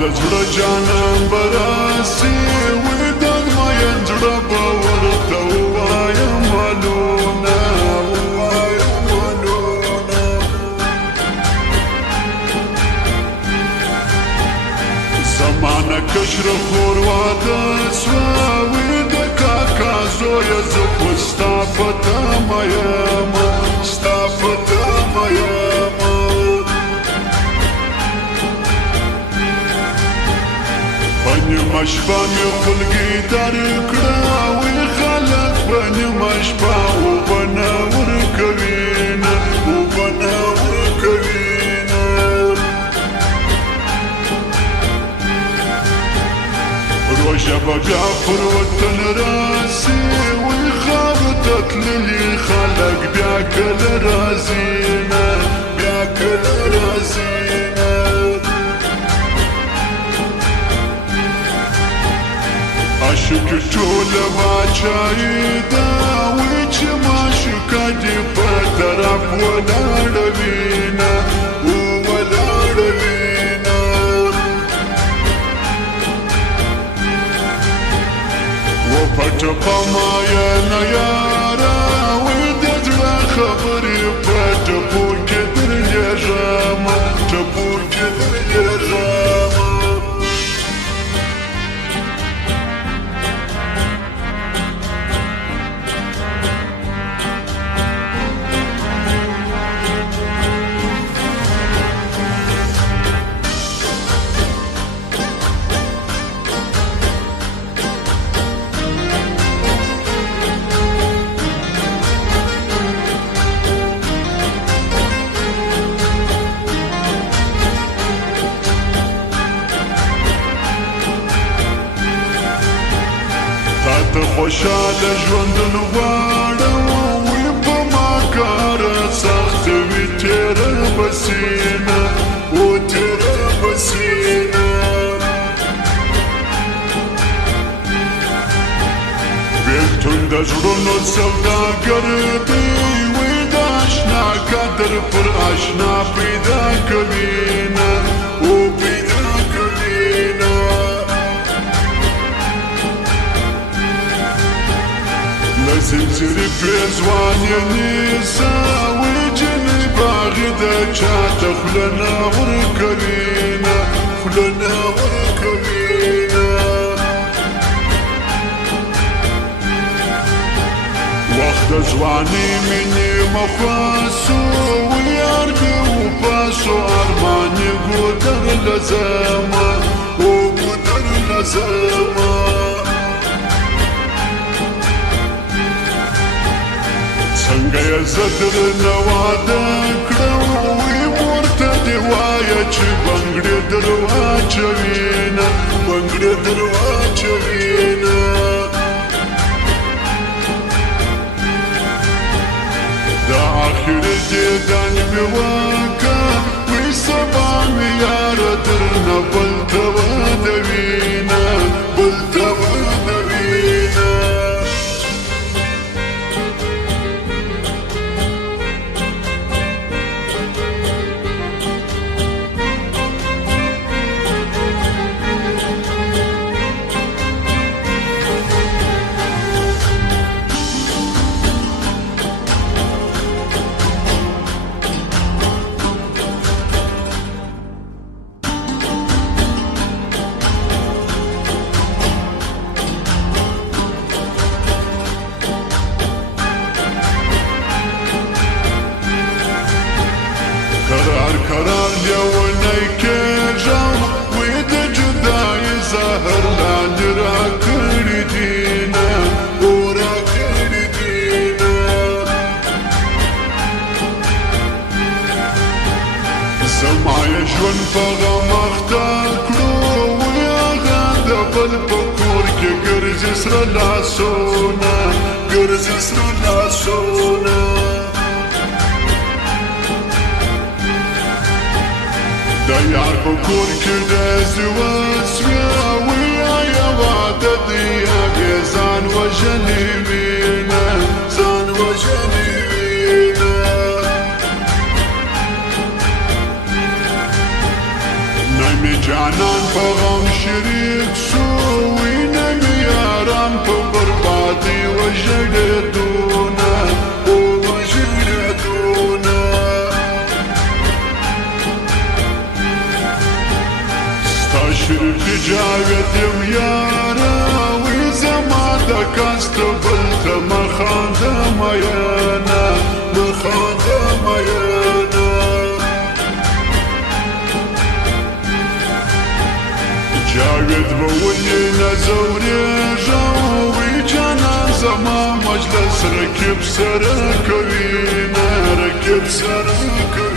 د زړه جانان براسي ودان ما ينزړه باور ته ووایم مالونه زمانه کشر خور واده سوه وی د کاکا زویه زه خو ستا په تمه یمه ستا په تمه یمه په نیمه شپه مې خلګي درکړه وی خلک په نیمه شپه اوبه نه ورکوینه اوبه نه ورکوینه روژه به بیا پر وطن راسي وی خاورو ته تللي خلک بیا کله راځینه بیا کله راځینه عاشق ټوله باچایي ده وی چې معشوقه دې په طرف ولاړه وینه ولاړه وینه وپټه په ماینه یاره وی د زړه خبرې په ټپو کې درلېږمه ټپو کې درلېږمه ته خوشاله ژوندون غواړم وی په ما کاره سخت وي تېره به سینه و تېره به سینه بېلتون د زړونو سوداګر دی وی د اشنا قدر پر اشنا پیدا کوینه و پیدا کوینه زنځیرې پرې ځوان یې نیسه وی جنې باغې د چاته خوله نه ورکوینه خوله نه ورکوینه وخت د ځوانۍ مې نیمه خواسو وی یار مې وباسو ارمان یې ګودر لزمه و ګودر لزمه څنګه یې زه درنه واده کړم وی مور ته دې وایه چې بنګړې در واچوینه بنګړې در واچوینه د آخر دیدن مې وکړه وی سبا مې یاره درنه بل ته ودوینه بل ته ودوینه قرار لیونی کېږم وی د جدایي زهر لاندې راکړي دینه او راکړي دینه زما یې ژوند په غم اخته کړو وی هغه د بل په کور کې ګرځي سره لاسونه ګرځي سره لاسونه د یار په کور کې ډزې وسوې وی آیا واده دی هغې ځان وژلی وینه ځان وژلی وینه نه مې جانان په غم شریک شو وینه مې یاران په بربادي وژړېدونه وژړېدونه ستا شریک جاوید یم یاره وی زما د کانسټبل ته مخانده میینه مخانده میینه جاوید به ولې نه ځورېږه وی جانان زما مجلس رقیب سره کوي نه رقیب سره کوي